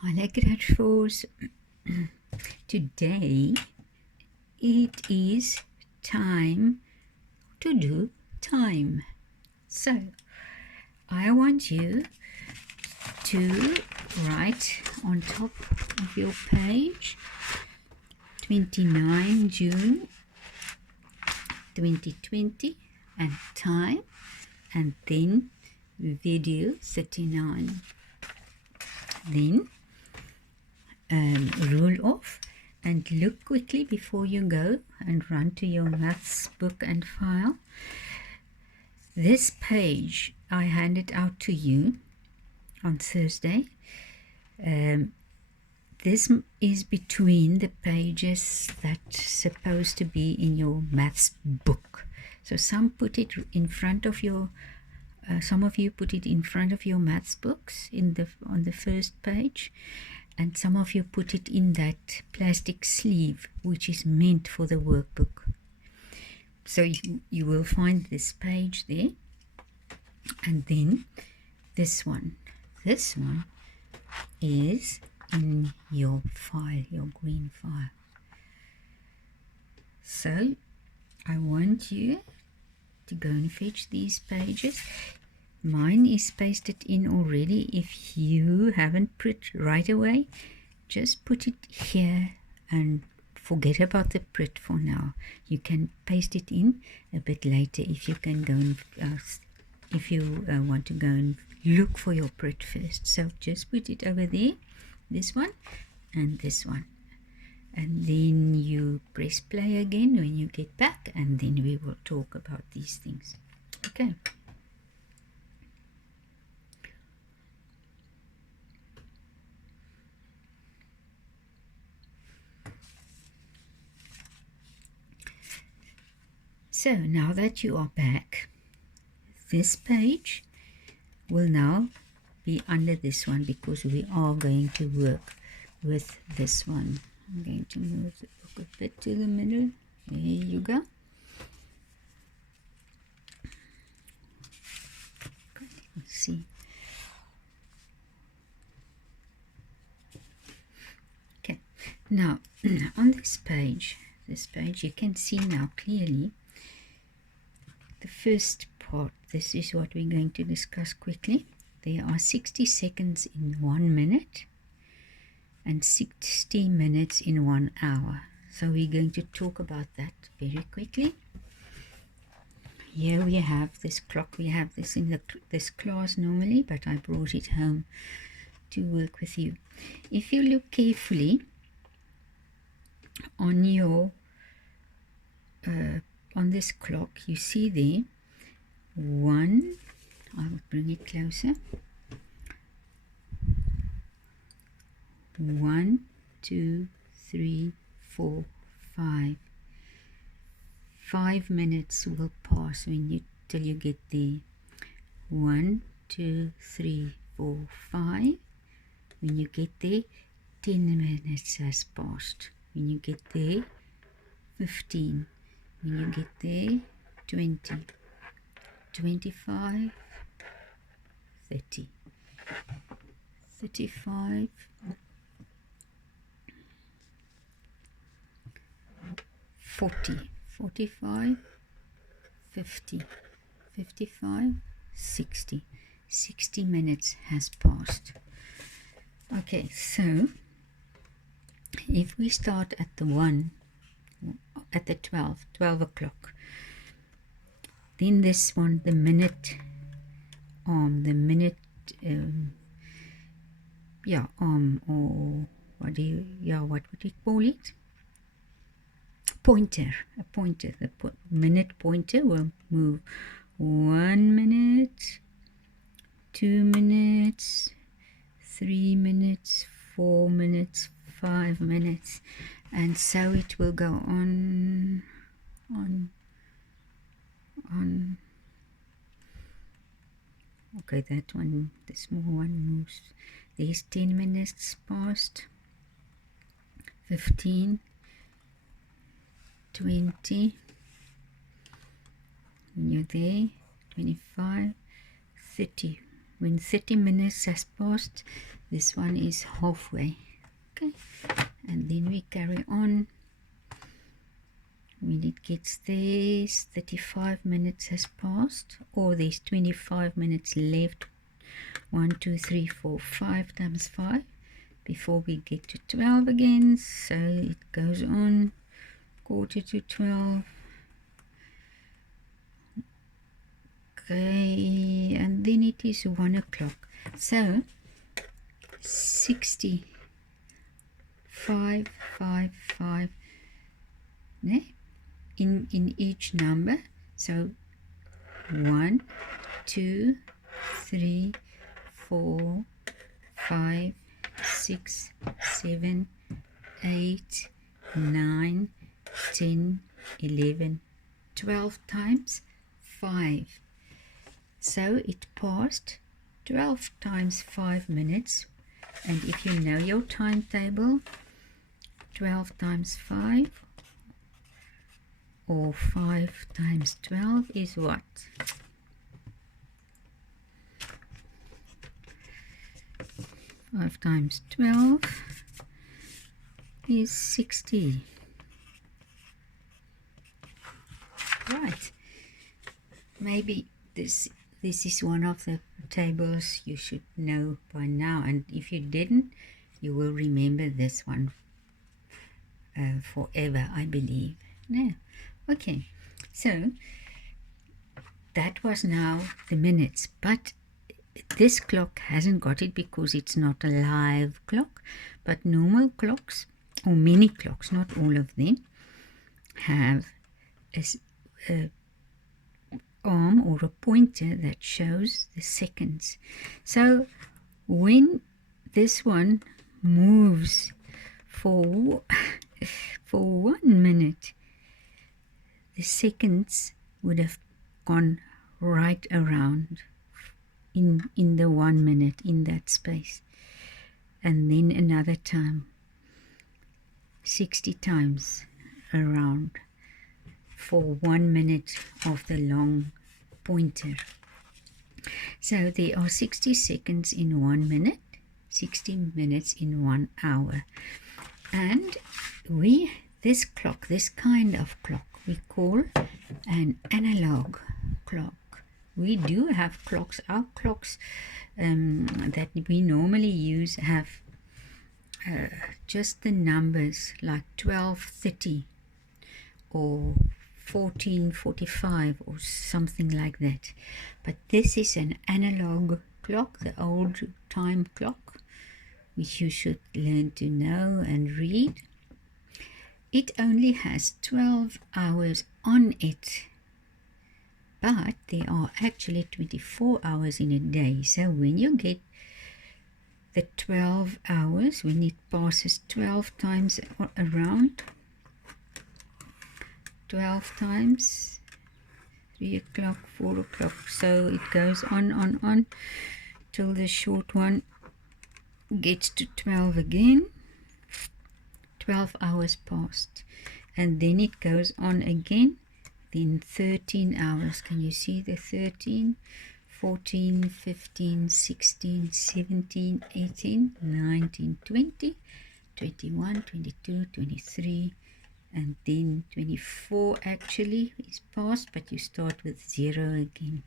Hallo Gratefors. Today it is time to do time. So I want you to write on top of your page 29 June 2020 and time, and then video 39. Then rule off and look quickly before you go and run to your maths book and file. This page I handed out to you on Thursday. This is between the pages that's supposed to be in your maths book. So some put it in front of your some of you put it in front of your maths books on the first page, and some of you put it in that plastic sleeve which is meant for the workbook. So you will find this page there, and then this one is in your file, your green file. So I want you to go and fetch these pages. Mine is pasted in already. If you haven't put right away, just put it here and forget about the print for now. You can paste it in a bit later if you can go and if you want to go and look for your print first. So just put it over there, this one and this one, and then you press play again when you get back, and then we will talk about these things. Okay. So now that you are back, this page will now be under this one because we are going to work with this one. I'm going to move the book a bit to the middle. There you go. Let's see. Okay, now on this page you can see now clearly the first part. This is what we're going to discuss quickly. There are 60 seconds in 1 minute and 60 minutes in 1 hour. So we're going to talk about that very quickly. Here we have this clock. We have this in this class normally, but I brought it home to work with you. If you look carefully on your on this clock, you see there one. I will bring it closer. 1, 2, 3, 4, 5. 5 minutes will pass till you get there. 1, 2, 3, 4, 5. When you get there, 10 minutes has passed. When you get there, 15. When you get there, 20, 25, 30, 35, 40, 45, 50, 55, 60. 60 minutes has passed. Okay, so if we start at the 12 o'clock, then this one, the minute arm, arm, or what would you call it? Pointer, a pointer. The minute pointer will move 1 minute, 2 minutes, 3 minutes, 4 minutes, 5 minutes, and so it will go on. Okay, that one, the small one moves. There's 10 minutes past, 15, 20, when you're there, 25, 30. When 30 minutes has passed, This one is halfway. Okay, and then we carry on. When it gets there, 35 minutes has passed, or there's 25 minutes left. 1, 2, 3, 4, 5 times 5 before we get to 12 again. So it goes on, quarter to 12. Okay, and then it is 1 o'clock. So 60, 5, 5, 5, in each number. So 1, 2, 3, 4, 5, 6, 7, 8, 9, 10, 11, 12 times 5. So it passed 12 times 5 minutes. And if you know your timetable, 12 times 5 or 5 times 12 is what? 5 times 12 is 60. Right. Maybe this is one of the tables you should know by now, and if you didn't, you will remember this one forever, I believe. No. Okay, so that was now the minutes, but this clock hasn't got it because it's not a live clock, but normal clocks, or many clocks, not all of them, have a arm or a pointer that shows the seconds. So when this one moves for 1 minute, the seconds would have gone right around in the 1 minute, in that space. And then another time, 60 times around for 1 minute of the long pointer. So there are 60 seconds in 1 minute, 60 minutes in 1 hour. And this clock, this kind of clock, we call an analog clock. We do have clocks. Our clocks that we normally use have just the numbers like 12:30 or 14:45 or something like that. But this is an analog clock, the old time clock, which you should learn to know and read. It only has 12 hours on it, but there are actually 24 hours in a day. So when you get the 12 hours, when it passes 12 times around, 12 times 3 o'clock, 4 o'clock, so it goes on till the short one gets to 12 again. 12 hours passed, and then it goes on again. Then 13 hours. Can you see the 13? 14, 15, 16, 17, 18, 19, 20, 21, 22, 23, and then 24 actually is passed, but you start with 0 again.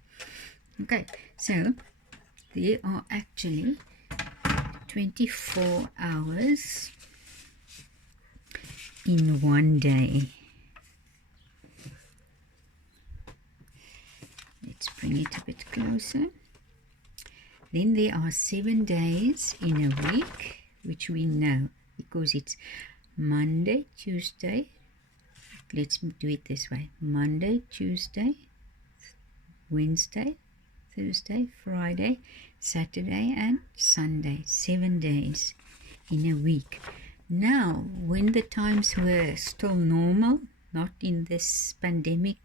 Okay, so there are actually 24 hours in one day. Let's bring it a bit closer. Then there are 7 days in a week, which we know because it's Monday, Tuesday. Let's do it this way. Monday, Tuesday, Wednesday, Thursday, Friday, Saturday and Sunday. 7 days in a week. Now, when the times were still normal, not in this pandemic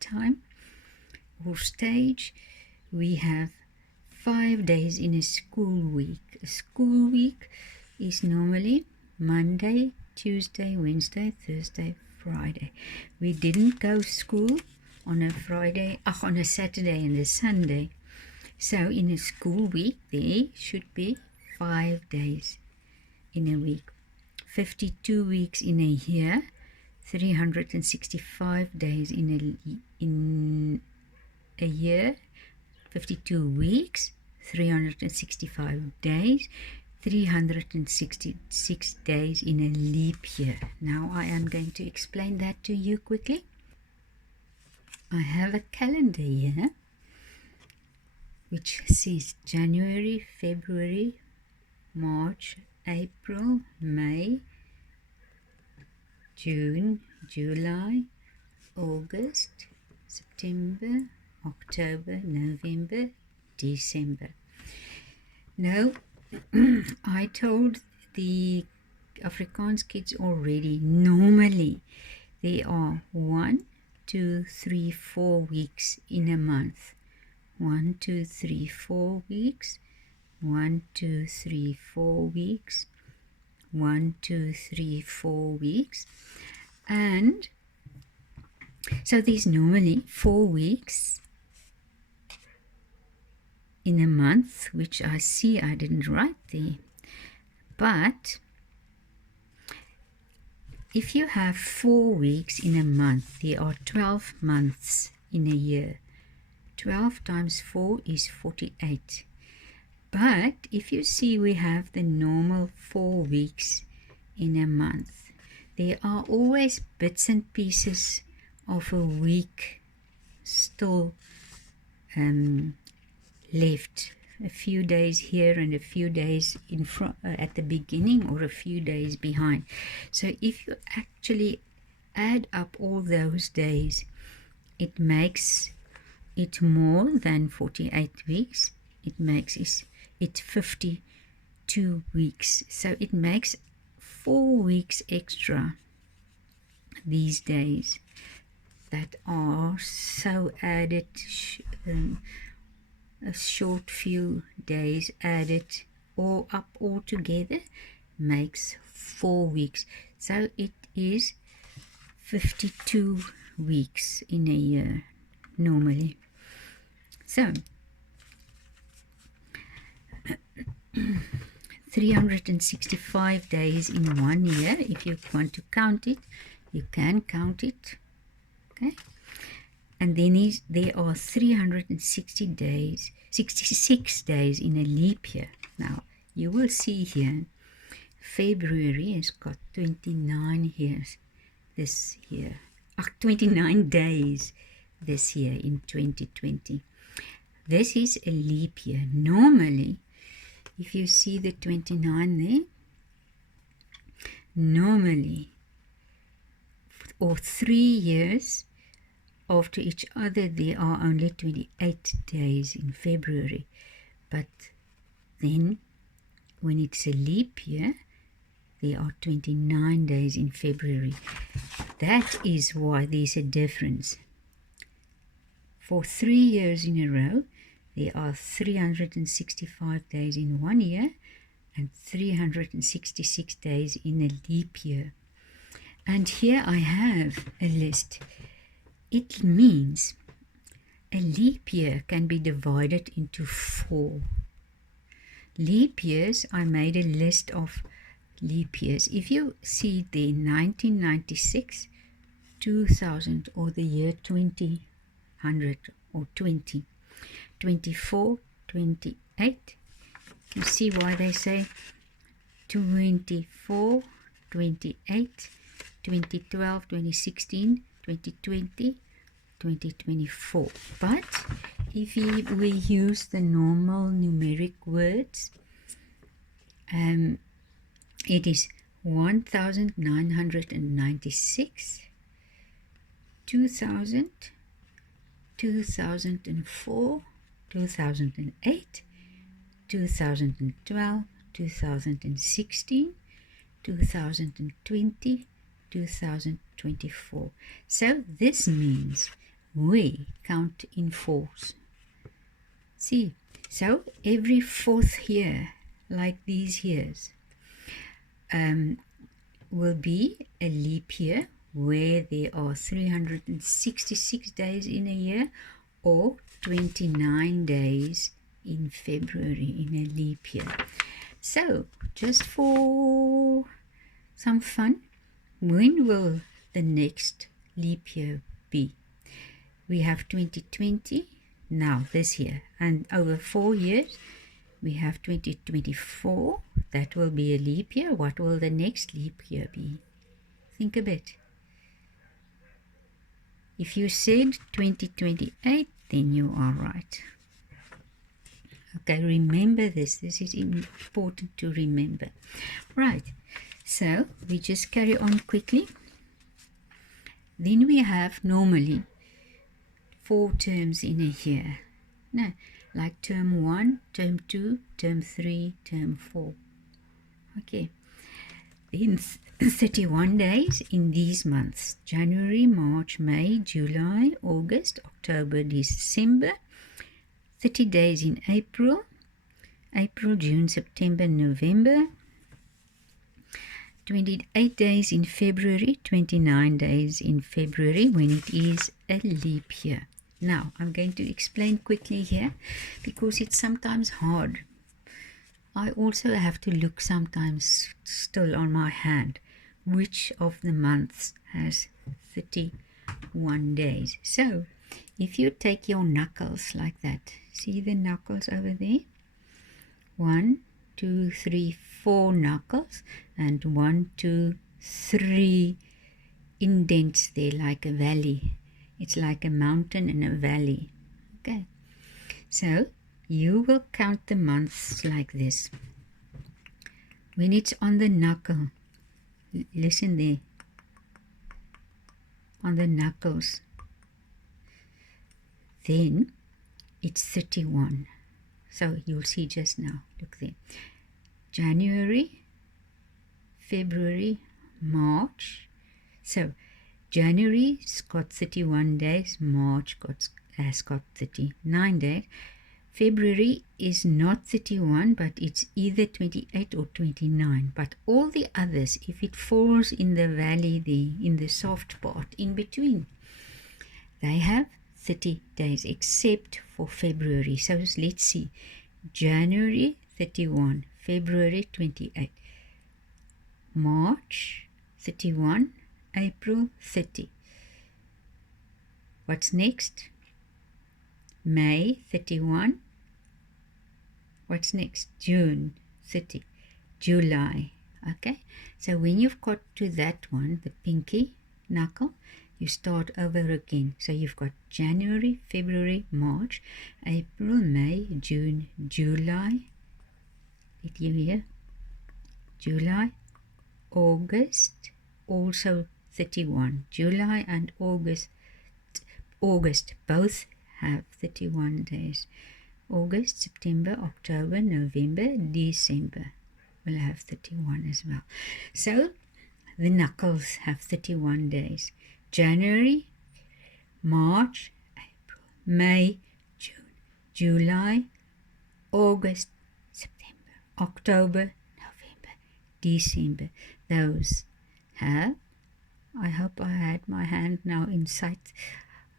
time or stage, we have 5 days in a school week. A school week is normally Monday, Tuesday, Wednesday, Thursday, Friday. We didn't go school on a Friday, on a Saturday and a Sunday. So in a school week, there should be 5 days in a week. 52 weeks in a year, 365 days in a year, 52 weeks, 365 days, 366 days in a leap year. Now I am going to explain that to you quickly. I have a calendar here which says January, February, March, April, May, June, July, August, September, October, November, December. Now, I told the Afrikaans kids already, normally there are 1, 2, 3, 4 weeks in a month. 1, 2, 3, 4 weeks. 1, 2, 3, 4 weeks. 1, 2, 3, 4 weeks. And so there's normally 4 weeks in a month, which I see I didn't write there. But if you have 4 weeks in a month, there are 12 months in a year. 12 times 4 is 48. But if you see we have the normal 4 weeks in a month, there are always bits and pieces of a week still left. A few days here and a few days in front at the beginning, or a few days behind. So if you actually add up all those days, it makes it more than 48 weeks. It makes it 52 weeks. So it makes 4 weeks extra these days that are so added. A short few days added all up all together makes 4 weeks. So it is 52 weeks in a year normally. So 365 days in 1 year. If you want to count it, you can count it. Okay. And then there are 360 days, 66 days in a leap year. Now, you will see here, February has got 29 years this year. 29 days this year in 2020. This is a leap year. Normally, if you see the 29 there, normally, or 3 years after each other, there are only 28 days in February. But then, when it's a leap year, there are 29 days in February. That is why there's a difference. For 3 years in a row, there are 365 days in 1 year and 366 days in a leap year. And here I have a list. It means a leap year can be divided into 4. Leap years, I made a list of leap years. If you see the 1996, 2000, or the year 2000 or 20, 24, 28, you see why they say 24, 28, 2012, 2016, 2020, 2024. But if we use the normal numeric words, it is 1996, 2000, 2004, 2008, 2012, 2016, 2020, 2024. So this means we count in 4s. See, so every 4th year, like these years, will be a leap year where there are 366 days in a year, or 29 days in February in a leap year. So, just for some fun, when will the next leap year be? We have 2020 now, this year, and over 4 years, we have 2024. That will be a leap year. What will the next leap year be? Think a bit. If you said 2028, then you are right. Okay, remember this. This is important to remember. Right, so we just carry on quickly. Then we have normally 4 terms in a year. No, like term 1, term 2, term 3, term 4. Okay, then 31 days in these months: January, March, May, July, August, October, December. 30 days in April, June, September, November. 28 days in February, 29 days in February when it is a leap year. Now, I'm going to explain quickly here because it's sometimes hard. I also have to look sometimes still on my hand which of the months has 31 days. So, if you take your knuckles like that, see the knuckles over there? 1, 2, 3, 4 knuckles, and 1, 2, 3 indents there like a valley. It's like a mountain and a valley. Okay, so you will count the months like this. When it's on the knuckle, listen there, on the knuckles, then it's 31. So you'll see just now, look there. January, February, March. So January's got 31 days, March has got 39 days. February is not 31, but it's either 28 or 29. But all the others, if it falls in the valley there, in the soft part, in between, they have 30 days, except for February. So let's see. January 31, February 28, March 31, April 30. What's next? May 31. What's next? June 30. July. Okay, so when you've got to that one, the pinky knuckle, you start over again. So you've got January, February, March, April, May, June, July. Did you hear? July, August, also 31. July and August both have 31 days. August, September, October, November, December will have 31 as well. So the knuckles have 31 days. January, March, April, May, June, July, August, September, October, November, December. Those have, I hope I had my hand now in sight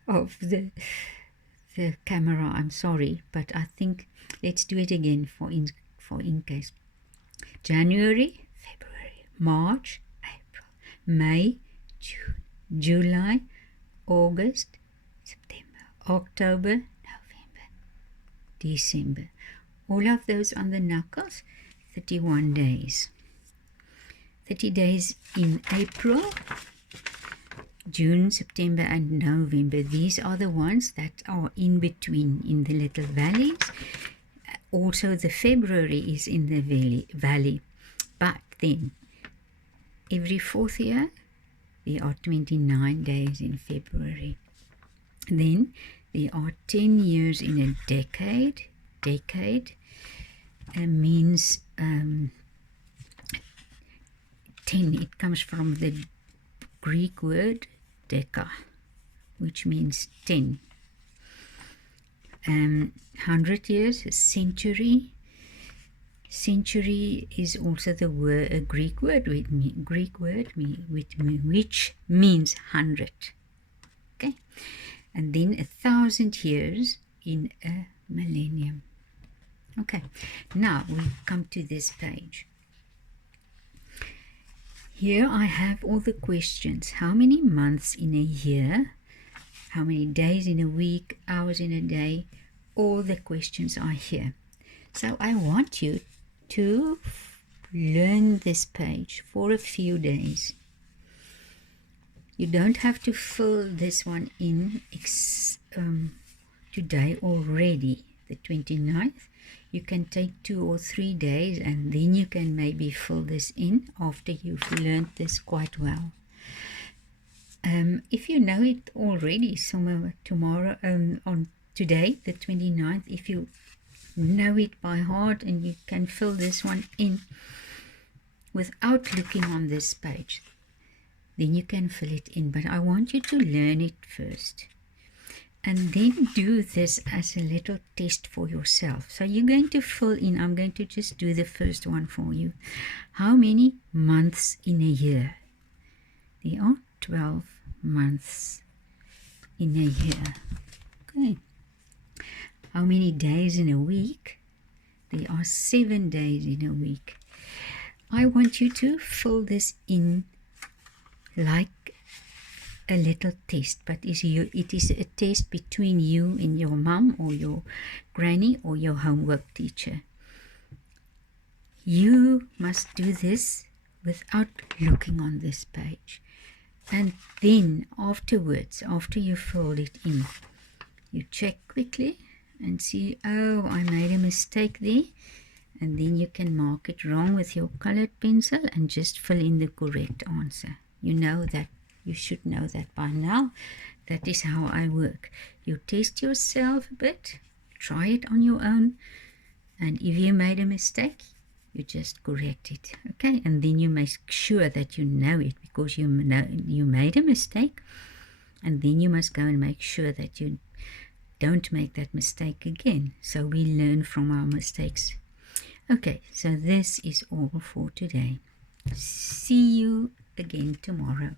of the camera. I'm sorry, but I think let's do it again for in case. January, February, March, April, May, June, July, August, September, October, November, December. All of those on the knuckles, 31 days. 30 days in April, June, September and November. These are the ones that are in between, in the little valleys. Also the February is in the valley. But then every 4th year there are 29 days in February. Then there are 10 years in a decade. Decade means 10. It comes from the Greek word deca, which means 10. 100 years, a century. Century is also the word, a Greek word which means 100. Okay, and then 1,000 years in a millennium. Okay, now we come to this page. Here I have all the questions. How many months in a year? How many days in a week? Hours in a day? All the questions are here. So I want you to learn this page for a few days. You don't have to fill this one in today already, the 29th. You can take 2 or 3 days and then you can maybe fill this in after you've learned this quite well. If you know it already somewhere tomorrow, on today, the 29th, if you know it by heart and you can fill this one in without looking on this page, then you can fill it in. But I want you to learn it first and then do this as a little test for yourself. So you're going to fill in, I'm going to just do the first one for you. How many months in a year? There are 12 months in a year. Okay. How many days in a week? There are 7 days in a week. I want you to fill this in like a little test, but it is a test between you and your mom or your granny or your homework teacher. You must do this without looking on this page. And then afterwards, after you filled it in, you check quickly and see, oh, I made a mistake there. And then you can mark it wrong with your colored pencil and just fill in the correct answer. You know that. You should know that by now. That is how I work. You test yourself a bit, try it on your own, and if you made a mistake, you just correct it, okay? And then you make sure that you know it, because you know you made a mistake, and then you must go and make sure that you don't make that mistake again. So we learn from our mistakes. Okay, so this is all for today. See you again tomorrow.